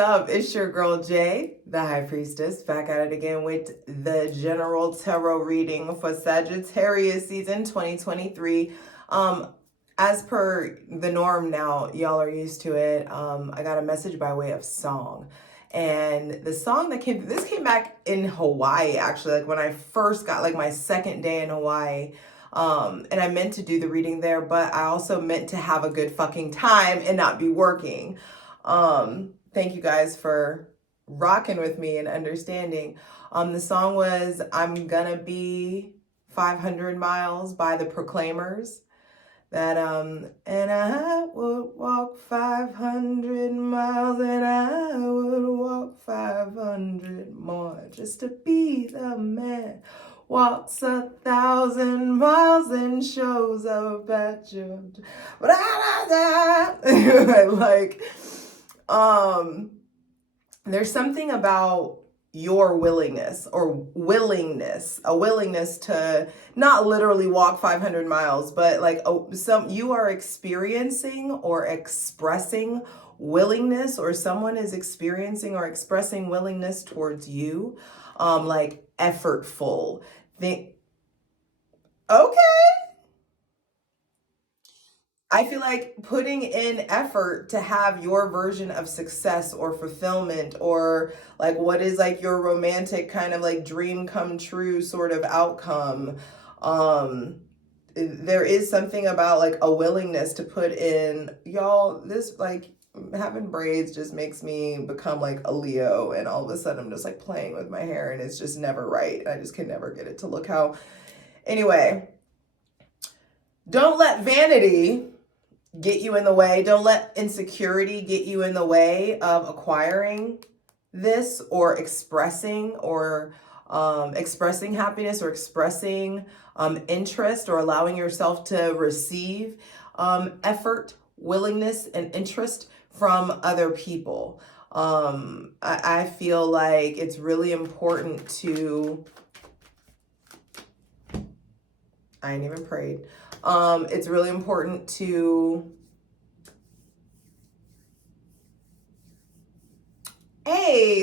up? It's your girl Jay, the High Priestess, back at it again with the general tarot reading for Sagittarius season 2023. As per the norm now, y'all are used to it. I got a message by way of song. And the song that came back in Hawaii, actually, like when I first got like my second day in Hawaii. And I meant to do the reading there, but I also meant to have a good fucking time and not be working. Thank you guys for rocking with me and understanding. The song was I'm Gonna Be 500 Miles by the Proclaimers. That and I would walk 500 miles and I would walk 500 more just to be the man. Walks 1,000 miles and shows up at your like there's something about your willingness or a willingness to not literally walk 500 miles, but like you are experiencing or expressing willingness, or someone is experiencing or expressing willingness towards you, like effortful thing. Okay. I feel like putting in effort to have your version of success or fulfillment, or like what is like your romantic kind of like dream come true sort of outcome. There is something about like a willingness to put in, y'all, this like having braids just makes me become like a Leo, and all of a sudden I'm just like playing with my hair and it's just never right. I just can never get it to look how. Anyway, don't let vanity get you in the way. Don't let insecurity get you in the way of acquiring this, or expressing happiness, or expressing interest, or allowing yourself to receive effort, willingness, and interest from other people. I feel like it's really important to, I ain't even prayed. It's really important to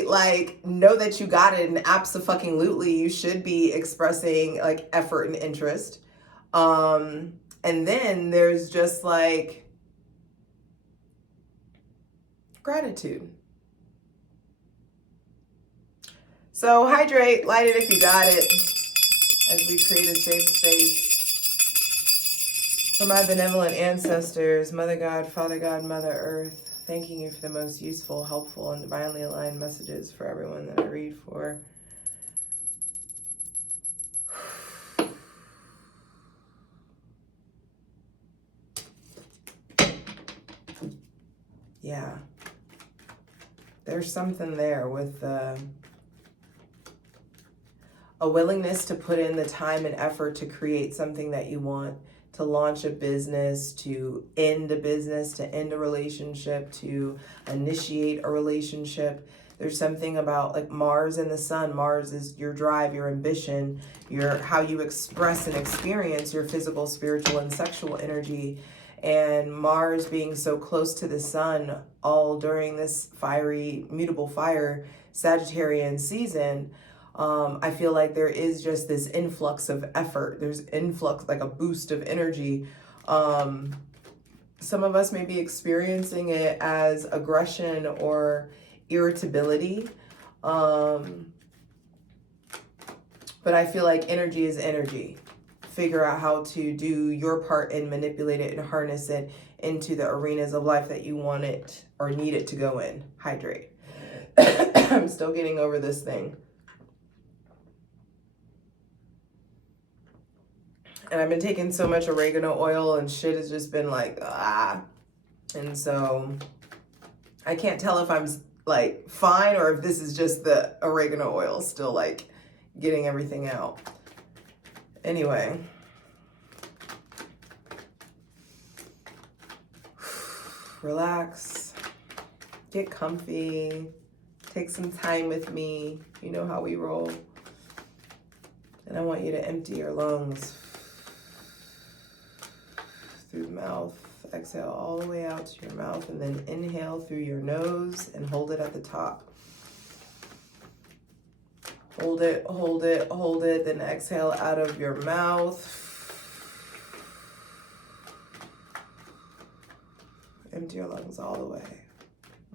like know that you got it, and abso-fucking-lutely you should be expressing like effort and interest. And then there's just like gratitude. So hydrate, light it if you got it, as we create a safe space for my benevolent ancestors, Mother God, Father God, Mother Earth. Thanking you for the most useful, helpful, and divinely aligned messages for everyone that I read for. Yeah. There's something there with a willingness to put in the time and effort to create something that you want, to launch a business, to end a business, to end a relationship, to initiate a relationship. There's something about like Mars and the Sun. Mars is your drive, your ambition, your how you express and experience your physical, spiritual, and sexual energy. And Mars being so close to the Sun all during this fiery, mutable fire Sagittarian season, I feel like there is just this influx of effort. There's influx, like a boost of energy. Some of us may be experiencing it as aggression or irritability. But I feel like energy is energy. Figure out how to do your part and manipulate it and harness it into the arenas of life that you want it or need it to go in. Hydrate. I'm still getting over this thing. And I've been taking so much oregano oil and shit has just been like, ah. And so I can't tell if I'm like fine or if this is just the oregano oil still like getting everything out. Anyway. Relax. Get comfy. Take some time with me. You know how we roll. And I want you to empty your lungs through the mouth Exhale all the way out to your mouth, and then inhale through your nose and hold it at the top. Hold it, hold it, hold it, then exhale out of your mouth. Empty your lungs all the way.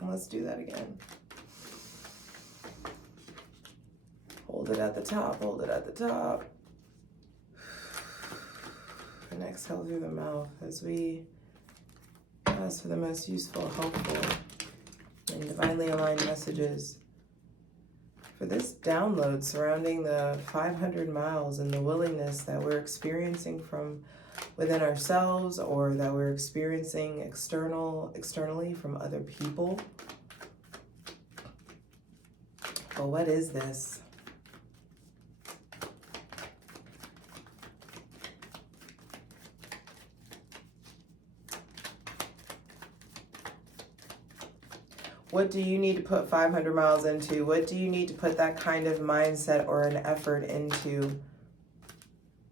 And let's do that again. Hold it at the top, hold it at the top. And exhale through the mouth as we ask for the most useful, helpful, and divinely aligned messages for this download surrounding the 500 miles and the willingness that we're experiencing from within ourselves, or that we're experiencing externally from other people. But what is this? What do you need to put 500 miles into? What do you need to put that kind of mindset or an effort into?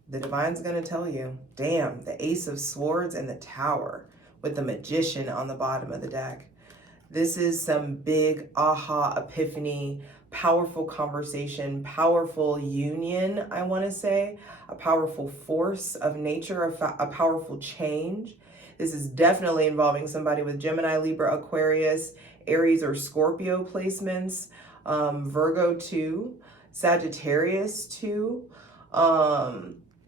The divine's going to tell you. Damn, the Ace of Swords and the Tower with the Magician on the bottom of the deck. This is some big aha epiphany, powerful conversation, powerful union, I want to say, a powerful force of nature, a powerful change. This is definitely involving somebody with Gemini, Libra, Aquarius, Aries, or Scorpio placements, Virgo too, Sagittarius too.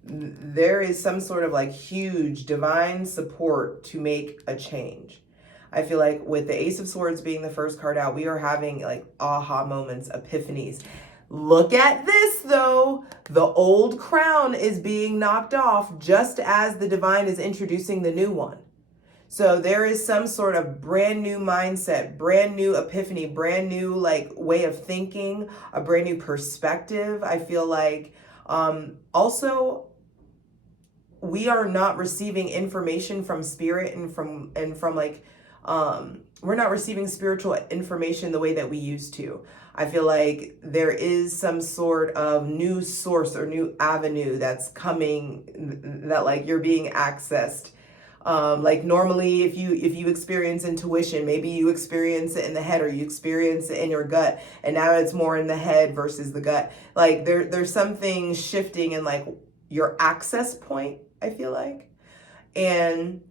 There is some sort of like huge divine support to make a change. I feel like with the Ace of Swords being the first card out, we are having like aha moments, epiphanies. Look at this though. The old crown is being knocked off just as the divine is introducing the new one. So there is some sort of brand new mindset, brand new epiphany, brand new like way of thinking, a brand new perspective. I feel like also we are not receiving information from spirit and from like we're not receiving spiritual information the way that we used to. I feel like there is some sort of new source or new avenue that's coming, that like you're being accessed. Like normally if you experience intuition, maybe you experience it in the head or you experience it in your gut, and now it's more in the head versus the gut. Like there's something shifting in like your access point, I feel like. And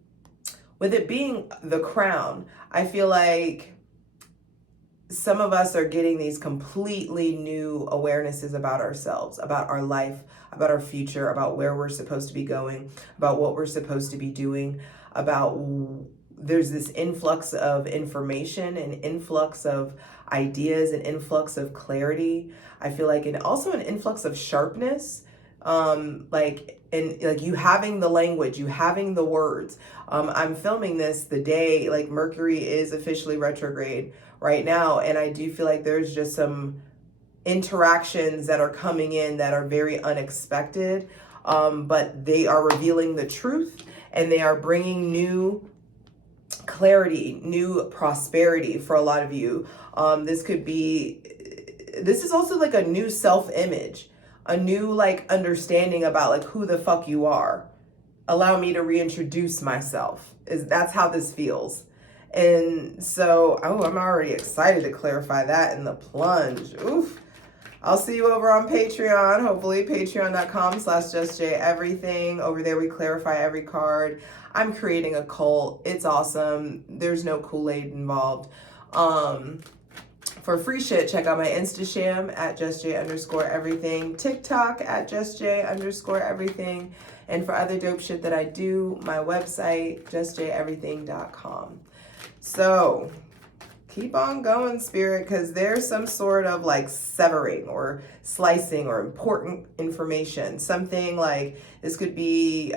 with it being the crown, I feel like some of us are getting these completely new awarenesses about ourselves, about our life, about our future, about where we're supposed to be going, about what we're supposed to be doing, about there's this influx of information, an influx of ideas, an influx of clarity. I feel like, and also an influx of sharpness, like you having the language, you having the words. I'm filming this the day like Mercury is officially retrograde right now, and I do feel like there's just some interactions that are coming in that are very unexpected, but they are revealing the truth, and they are bringing new clarity, new prosperity for a lot of you. This is also like a new self-image, a new like understanding about like who the fuck you are. Allow me to reintroduce myself. That's how this feels. And so, I'm already excited to clarify that in the plunge. Oof. I'll see you over on Patreon, hopefully, patreon.com/JustJEverything. Over there, we clarify every card. I'm creating a cult. It's awesome. There's no Kool-Aid involved. For free shit, check out my Instasham at JustJ_everything, TikTok at JustJ_everything. And for other dope shit that I do, my website, JustJEverything.com. So keep on going, spirit, because there's some sort of like severing or slicing or important information. Something like this could be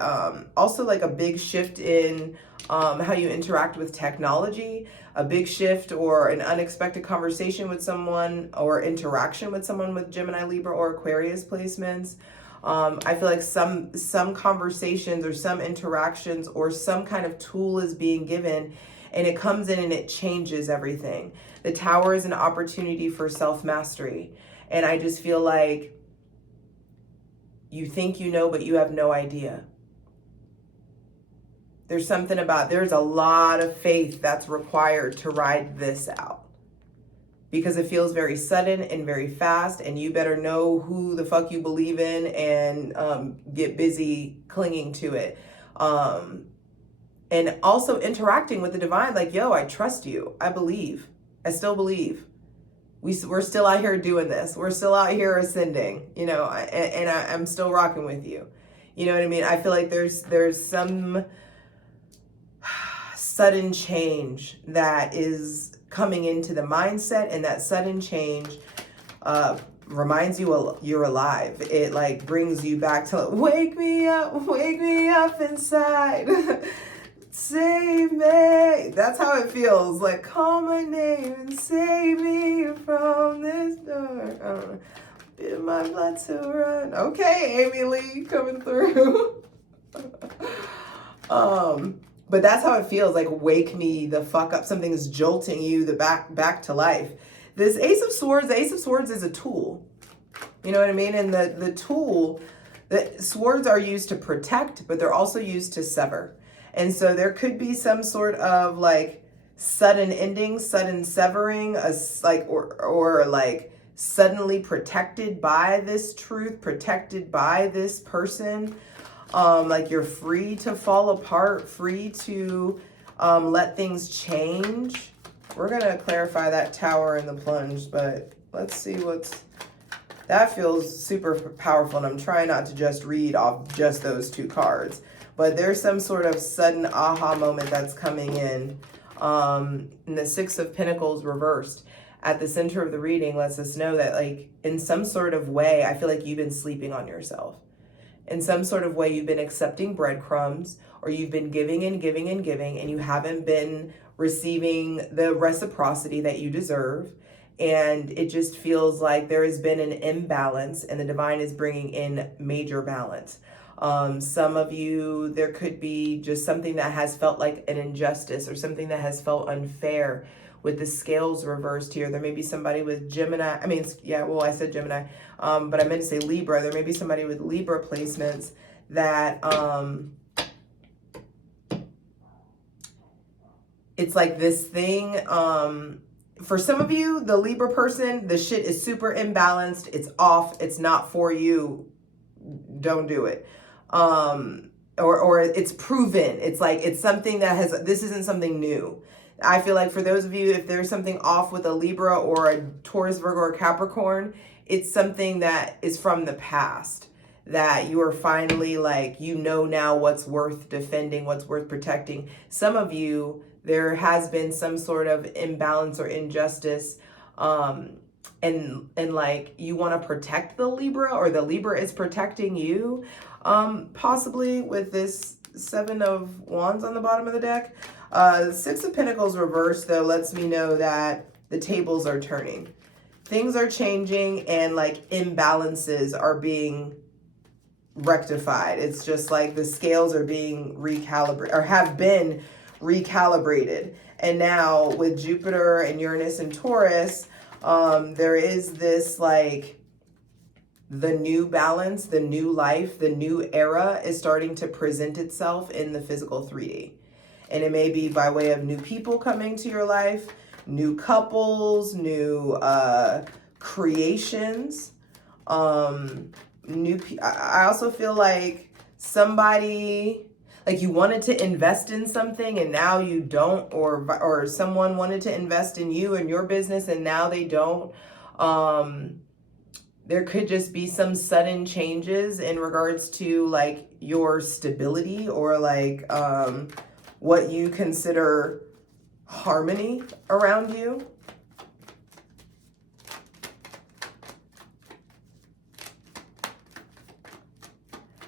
also like a big shift in how you interact with technology, a big shift or an unexpected conversation with someone or interaction with someone with Gemini, Libra, or Aquarius placements. I feel like some conversations or some interactions or some kind of tool is being given, and it comes in and it changes everything. The Tower is an opportunity for self-mastery. And I just feel like you think you know, but you have no idea. there's something about, there's a lot of faith that's required to ride this out, because it feels very sudden and very fast, and you better know who the fuck you believe in and get busy clinging to it. And also interacting with the divine, like, yo, I trust you. I believe. I still believe. We're still out here doing this. We're still out here ascending, you know, and I'm still rocking with you. You know what I mean? I feel like there's some sudden change that is coming into the mindset, and that sudden change reminds you you're alive. It like brings you back to wake me up inside. Save me. That's how it feels. Like, call my name and save me from this door. I don't know. Bid my blood to run. Okay, Amy Lee coming through. But that's how it feels. Like, wake me the fuck up. Something's jolting you back to life. This Ace of Swords is a tool. You know what I mean? And the tool, the swords are used to protect, but they're also used to sever. And so there could be some sort of like sudden ending, sudden severing, or like suddenly protected by this truth, protected by this person. Like you're free to fall apart, free to let things change. We're gonna clarify that Tower and the Plunge, but let's see that feels super powerful, and I'm trying not to just read off just those two cards. But there's some sort of sudden aha moment that's coming in. And the Six of Pentacles reversed at the center of the reading lets us know that, like, in some sort of way, I feel like you've been sleeping on yourself. In some sort of way, you've been accepting breadcrumbs, or you've been giving and giving and giving, and you haven't been receiving the reciprocity that you deserve. And it just feels like there has been an imbalance, and the divine is bringing in major balance. Some of you, there could be just something that has felt like an injustice, or something that has felt unfair with the scales reversed here. There may be somebody with Gemini. I mean, yeah, well, I said Gemini, but I meant to say Libra. There may be somebody with Libra placements that, it's like this thing, for some of you, the Libra person, the shit is super imbalanced. It's off. It's not for you. Don't do it. Or it's proven. It's like, it's something that this isn't something new. I feel like for those of you, if there's something off with a Libra or a Taurus, Virgo, or Capricorn, it's something that is from the past, that you are finally like, you know now what's worth defending, what's worth protecting. Some of you, there has been some sort of imbalance or injustice, and like you want to protect the Libra, or the Libra is protecting you, possibly with this Seven of Wands on the bottom of the deck. Six of Pentacles reversed, though, lets me know that the tables are turning. Things are changing, and like imbalances are being rectified. It's just like the scales are being recalibrated, or have been recalibrated. And now with Jupiter and Uranus and Taurus, there is this like the new balance, the new life, the new era is starting to present itself in the physical 3D. And it may be by way of new people coming to your life, new couples, new creations, I also feel like somebody, like you wanted to invest in something and now you don't, or someone wanted to invest in you and your business and now they don't. There could just be some sudden changes in regards to like your stability, or like what you consider harmony around you.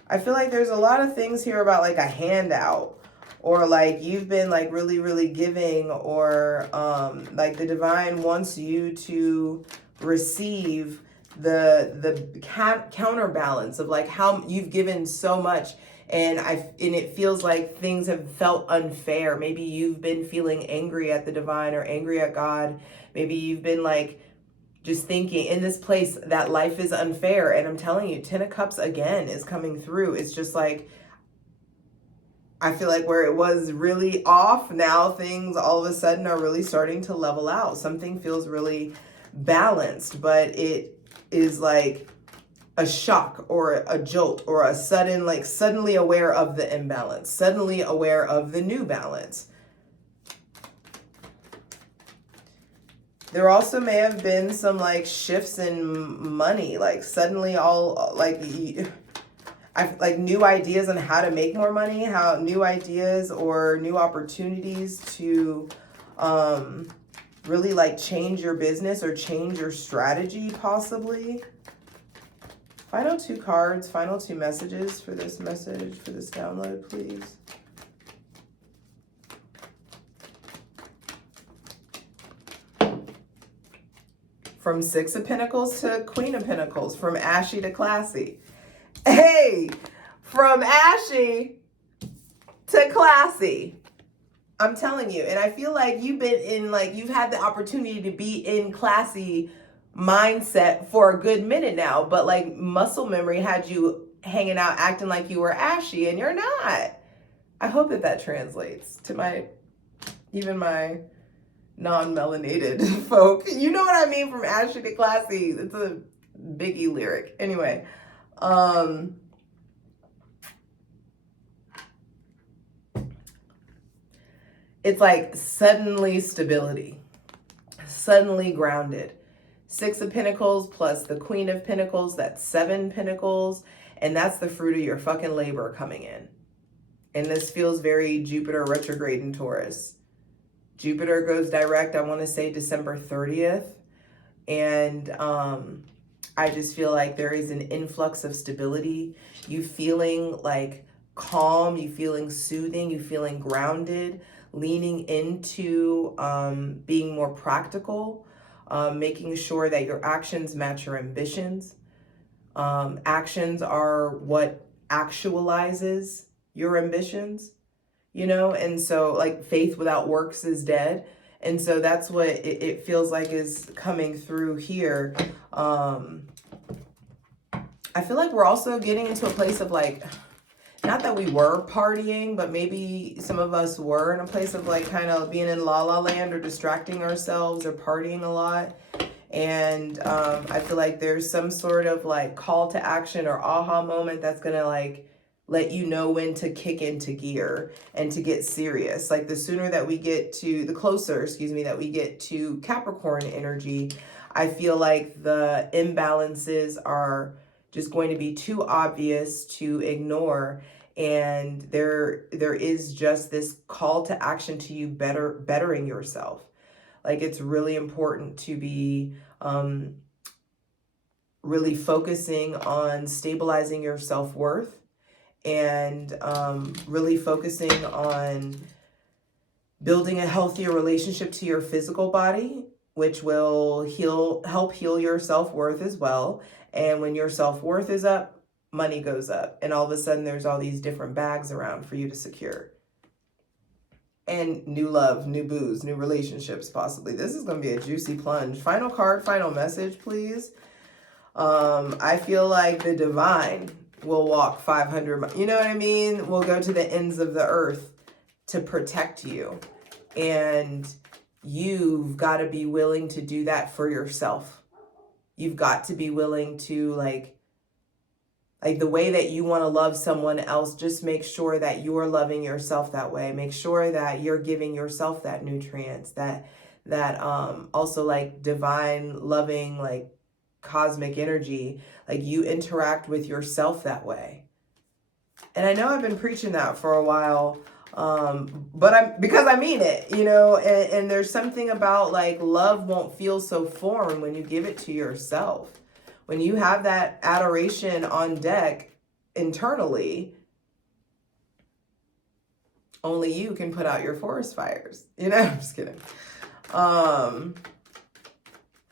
I feel like there's a lot of things here about like a handout, or like you've been like really, really giving, or like the divine wants you to receive the counterbalance of like how you've given so much, and it feels like things have felt unfair. Maybe you've been feeling angry at the divine or angry at God. Maybe you've been like just thinking in this place that life is unfair. And I'm telling you, Ten of Cups again is coming through. It's just like, I feel like where it was really off, now things all of a sudden are really starting to level out. Something feels really balanced, but it is like a shock or a jolt or a sudden, like suddenly aware of the imbalance, suddenly aware of the new balance. There also may have been some like shifts in money, like suddenly all like like new ideas on how to make more money, how new ideas or new opportunities to really like change your business or change your strategy possibly. Final two cards, final two messages for this message, for this download, please. From Six of Pentacles to Queen of Pentacles, from ashy to classy. Hey, from ashy to classy. I'm telling you. And I feel like you've been in, like, you've had the opportunity to be in classy mindset for a good minute now. But like muscle memory had you hanging out acting like you were ashy, and you're not. I hope that translates to even my non-melanated folk. You know what I mean? From ashy to classy. It's a Biggie lyric. Anyway. It's like suddenly stability, suddenly grounded. Six of Pentacles plus the Queen of Pentacles, that's 7 Pentacles. And that's the fruit of your fucking labor coming in. And this feels very Jupiter retrograde in Taurus. Jupiter goes direct, I want to say December 30th. And I just feel like there is an influx of stability. You feeling like calm, you feeling soothing, you feeling grounded, leaning into being more practical, making sure that your actions match your ambitions. Actions are what actualizes your ambitions, you know? And so like faith without works is dead. And so that's what it feels like is coming through here. I feel like we're also getting into a place of like, not that we were partying, but maybe some of us were in a place of like kind of being in la la land or distracting ourselves or partying a lot. And I feel like there's some sort of like call to action or aha moment that's going to like let you know when to kick into gear and to get serious. Like the sooner that we get to, the closer, that we get to Capricorn energy, I feel like the imbalances are just going to be too obvious to ignore. And there is just this call to action to you bettering yourself. Like it's really important to be really focusing on stabilizing your self-worth and really focusing on building a healthier relationship to your physical body, which will help heal your self-worth as well. And when your self-worth is up, money goes up. And all of a sudden there's all these different bags around for you to secure. And new love, new booze, new relationships possibly. This is going to be a juicy plunge. Final card, final message, please. I feel like the divine will walk 500, you know what I mean? We'll go to the ends of the earth to protect you. And you've got to be willing to do that for yourself. You've got to be willing to like the way that you want to love someone else, just make sure that you're loving yourself that way. Make sure that you're giving yourself that nutrients, that also like divine, loving, like cosmic energy, like you interact with yourself that way. And I know I've been preaching that for a while, but because I mean it, you know, and there's something about like love won't feel so foreign when you give it to yourself. When you have that adoration on deck internally, only you can put out your forest fires. You know, I'm just kidding.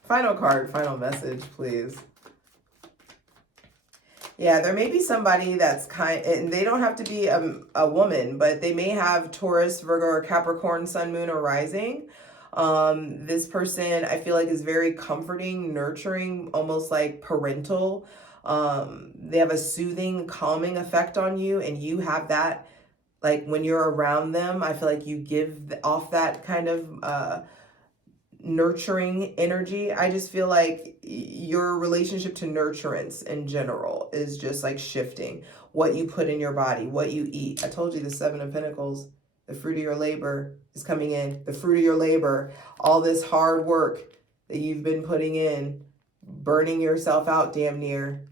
Final card, final message, please. Yeah, there may be somebody that's and they don't have to be a woman, but they may have Taurus, Virgo, or Capricorn, sun, moon, or rising. This person I feel like is very comforting, nurturing, almost like parental. They have a soothing, calming effect on you, and you have that like when you're around them, I feel like you give off that kind of nurturing energy. I just feel like your relationship to nurturance in general is just like shifting. What you put in your body, what you eat. I told you the Seven of Pentacles, the fruit of your labor is coming in. The fruit of your labor, all this hard work that you've been putting in, burning yourself out damn near.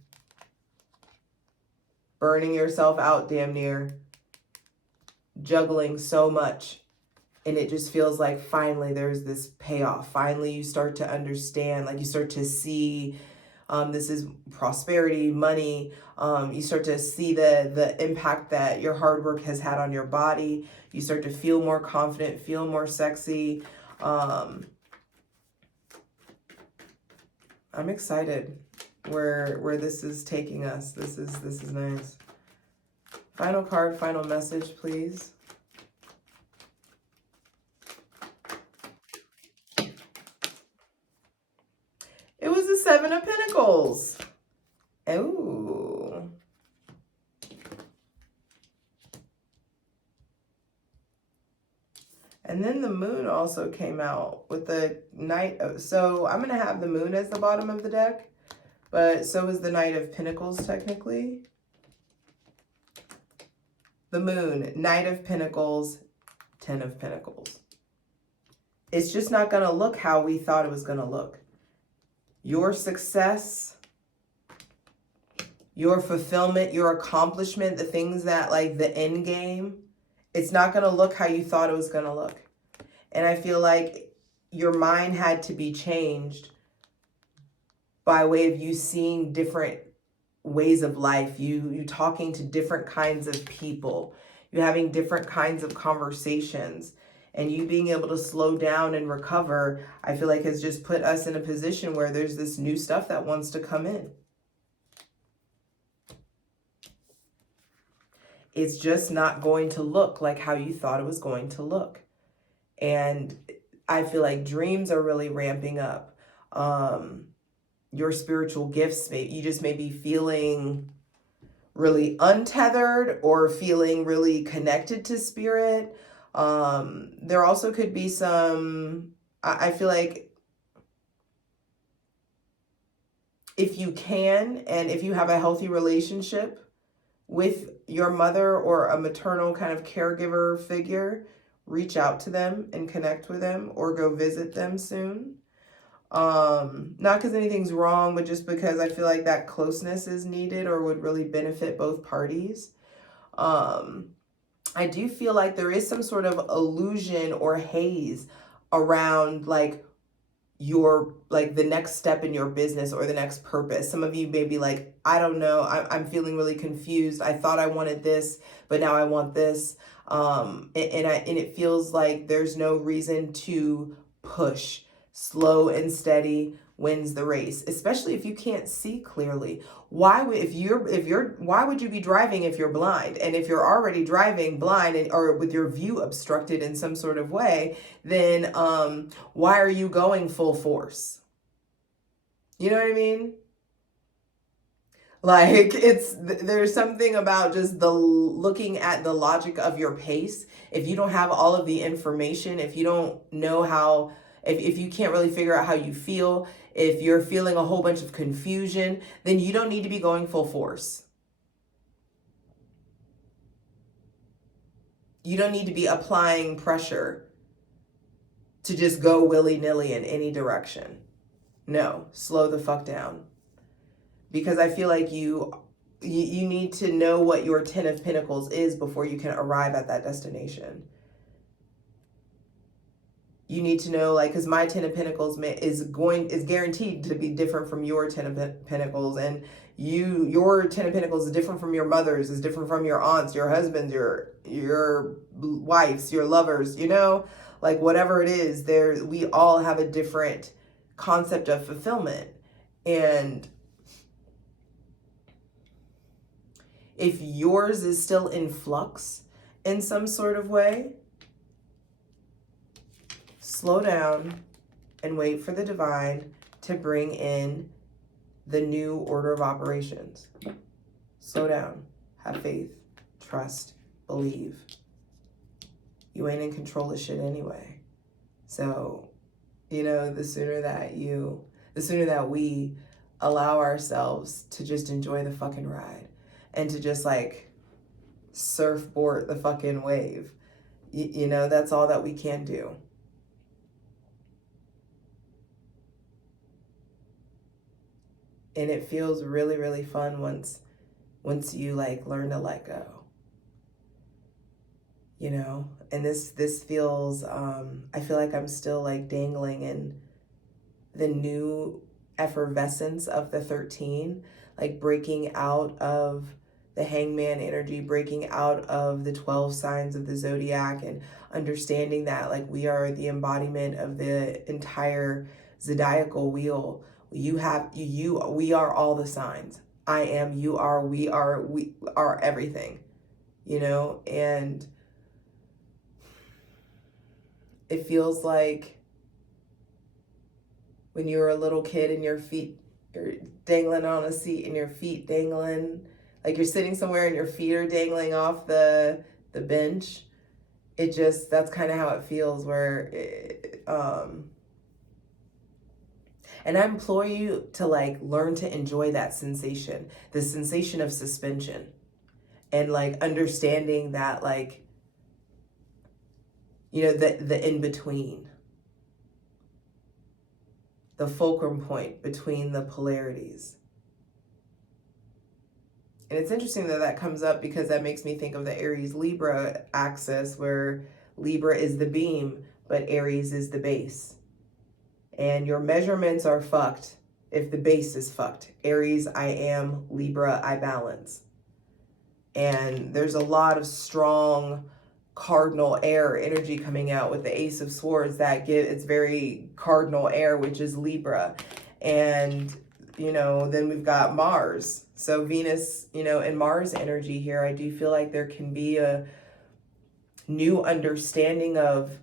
Burning yourself out damn near. Juggling so much. And it just feels like finally there's this payoff. Finally you start to understand, like you start to see this is prosperity, money. You start to see the impact that your hard work has had on your body. You start to feel more confident, feel more sexy. I'm excited where this is taking us. This is nice. Final card, final message, please. It was the Seven of Pentacles. Ooh. And then the moon also came out with the Knight of... So I'm going to have the moon as the bottom of the deck. But so is the Knight of Pentacles technically. The moon, Knight of Pentacles, Ten of Pentacles. It's just not going to look how we thought it was going to look. Your success, your fulfillment, your accomplishment, the things that like the end game, it's not going to look how you thought it was going to look. And I feel like your mind had to be changed by way of you seeing different ways of life, you talking to different kinds of people, you having different kinds of conversations. And you being able to slow down and recover, I feel like has just put us in a position where there's this new stuff that wants to come in. It's just not going to look like how you thought it was going to look. And I feel like dreams are really ramping up. Your spiritual gifts, you just may be feeling really untethered or feeling really connected to spirit. There also could be some, I feel like if you can, and if you have a healthy relationship with your mother or a maternal kind of caregiver figure, reach out to them and connect with them or go visit them soon. Not because anything's wrong, but just because I feel like that closeness is needed or would really benefit both parties. I do feel like there is some sort of illusion or haze around like your, like the next step in your business or the next purpose. Some of you may be like, I don't know, I'm feeling really confused. I thought I wanted this, but now I want this. And it feels like there's no reason to push. Slow and steady wins the race, especially if you can't see clearly. Why would why would you be driving if you're blind? And if you're already driving blind or with your view obstructed in some sort of way, then why are you going full force? You know what I mean? Like there's something about just the looking at the logic of your pace. If you don't have all of the information, if you don't know how, if you can't really figure out how you feel, if you're feeling a whole bunch of confusion, then you don't need to be going full force. You don't need to be applying pressure to just go willy-nilly in any direction. No, slow the fuck down. Because I feel like you need to know what your Ten of Pentacles is before you can arrive at that destination. You need to know, like, because my Ten of Pentacles is guaranteed to be different from your Ten of Pentacles, and your Ten of Pentacles is different from your mother's, is different from your aunts, your husbands, your wives, your lovers. You know, like whatever it is, we all have a different concept of fulfillment, and if yours is still in flux in some sort of way, slow down and wait for the divine to bring in the new order of operations. Slow down, have faith, trust, believe. you ain't in control of shit anyway. So, you know, the sooner that we allow ourselves to just enjoy the fucking ride and to just like surfboard the fucking wave, you know, that's all that we can do. And it feels really, really fun once you like learn to let go, you know. And this feels I feel like I'm still like dangling in the new effervescence of the 13, like breaking out of the hangman energy, breaking out of the 12 signs of the zodiac, and understanding that like we are the embodiment of the entire zodiacal wheel. We are all the signs. I am, you are, we are everything, you know. And it feels like when you were a little kid and you're dangling on a seat and your feet dangling, like you're sitting somewhere and your feet are dangling off the bench. That's kind of how it feels, and I implore you to like learn to enjoy that sensation, the sensation of suspension, and like understanding that, like, you know, the in between, the fulcrum point between the polarities. And it's interesting that comes up because that makes me think of the Aries Libra axis, where Libra is the beam, but Aries is the base. And your measurements are fucked if the base is fucked. Aries, I am. Libra, I balance. And there's a lot of strong cardinal air energy coming out with the Ace of Swords it's very cardinal air, which is Libra. And, you know, then we've got Mars. So Venus, you know, and Mars energy here, I do feel like there can be a new understanding of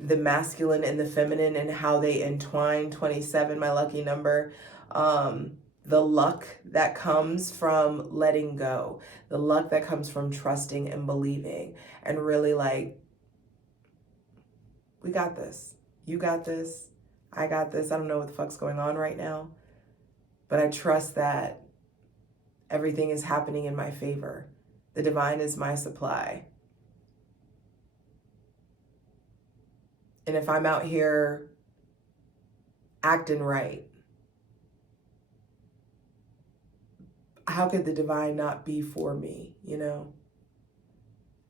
the masculine and the feminine and how they entwine. 27, my lucky number. The luck that comes from letting go, the luck that comes from trusting and believing, and really like, we got this. You got this. I got this. I don't know what the fuck's going on right now, but I trust that everything is happening in my favor. The divine is my supply. And if I'm out here acting right, how could the divine not be for me, you know?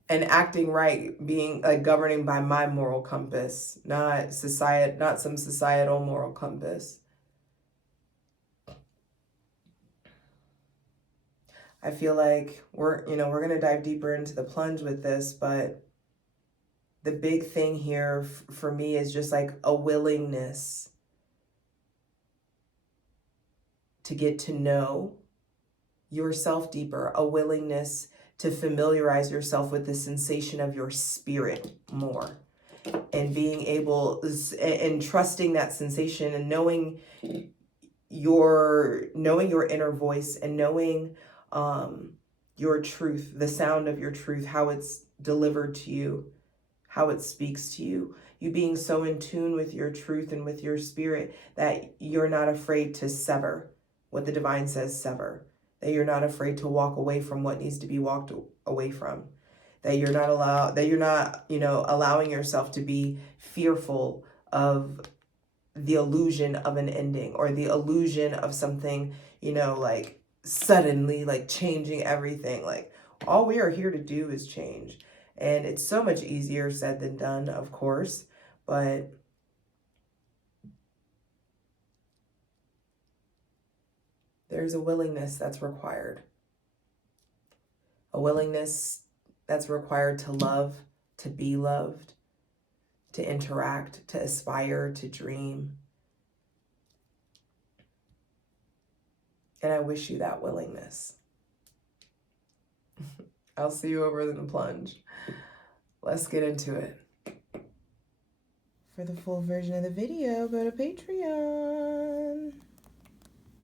And acting right, being like governing by my moral compass, not some societal moral compass. I feel like we're going to dive deeper into the plunge with this, but the big thing here for me is just like a willingness to get to know yourself deeper, a willingness to familiarize yourself with the sensation of your spirit more, and being able and trusting that sensation, and knowing your inner voice, and knowing your truth, the sound of your truth, how it's delivered to you, how it speaks to you. You being so in tune with your truth and with your spirit that you're not afraid to sever what the divine says sever. That you're not afraid to walk away from what needs to be walked away from. That you're not allowing yourself to be fearful of the illusion of an ending, or the illusion of something, you know, like suddenly like changing everything. Like, all we are here to do is change. And it's so much easier said than done, of course, but there's a willingness that's required. A willingness that's required to love, to be loved, to interact, to aspire, to dream. And I wish you that willingness. I'll see you over in the plunge. Let's get into it. For the full version of the video, go to Patreon.